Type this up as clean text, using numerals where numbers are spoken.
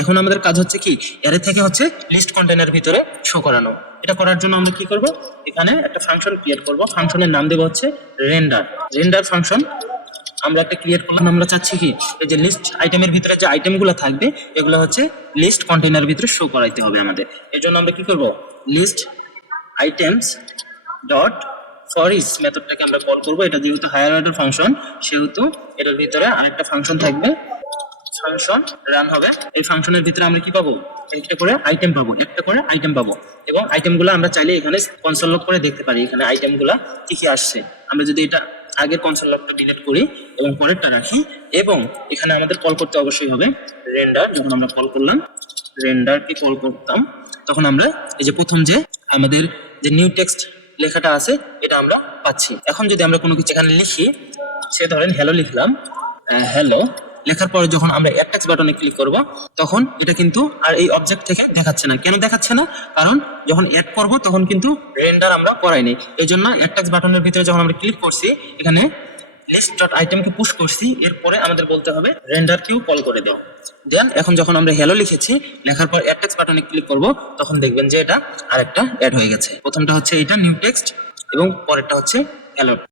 এখন আমাদের কাজ হচ্ছে কি, অ্যারে থেকে হচ্ছে লিস্ট কন্টেনার ভিতরে শো করানো। এটা করার জন্য আমরা কি করব, এখানে একটা ফাংশন ক্রিয়েট করব। ফাংশনের নাম দেব হচ্ছে রেন্ডার ফাংশন আমরা একটা ক্রিয়েট করলাম। আমরা চাচ্ছি কি, এই যে লিস্ট আইটেমের ভিতরে যে আইটেমগুলো থাকবে এগুলো হচ্ছে লিস্ট কন্টেনার ভিতরে শো করাইতে হবে আমাদের। এর জন্য আমরা কি করব, list items dot for each মেথডটাকে আমরা কল করব। এটা যেহেতু হায়ার অর্ডার ফাংশন সেহেতু এটার ভিতরে আরেকটা ফাংশন থাকবে, ফাংশন রান হবে। এই ফাংশনের ভিতরে আমরা কি পাবো, একটা করে আইটেম পাবো এবং আইটেমগুলো আমরা চাইলে এখানে কনসোল লগ করে দেখতে পারি এখানে আইটেমগুলো কি কি আসছে। আমরা যদি এটা আগের কনসোল লগটা ডিলিট করি এবং পরেরটা রাখি, এবং এখানে আমাদের কল করতে অবশ্যই হবে রেন্ডার। যখন আমরা কল করলাম রেন্ডারকে কল করতাম তখন আমরা এই যে প্রথম যে আমাদের যে নিউ টেক্সট লেখাটা আছে এটা আমরা পাচ্ছি। এখন যদি আমরা কোনো কিছু এখানে লিখি, সে ধরেন হ্যালো লিখলাম, হ্যালো লেখার পরে যখন আমরা অ্যাড টেক্সট বাটনে ক্লিক করব তখন এটা কিন্তু আর এই অবজেক্ট থেকে দেখাচ্ছে না। কেন দেখাচ্ছে না? কারণ যখন অ্যাড করব তখন কিন্তু রেন্ডার আমরা করাইনি। এই জন্য অ্যাড টেক্সট বাটনের ভিতরে যখন আমরা ক্লিক করছি এখানে লিস্ট ডট আইটেমকে পুশ করছি, এরপরে আমাদের বলতে হবে রেন্ডার কিউ কল করে দাও। দেন এখন যখন আমরা হ্যালো লিখেছি, লেখার পর অ্যাড টেক্সট বাটনে ক্লিক করব তখন দেখবেন যে এটা আরেকটা অ্যাড হয়ে গেছে। প্রথমটা হচ্ছে এটা নিউ টেক্সট এবং পরেরটা হচ্ছে হ্যালো।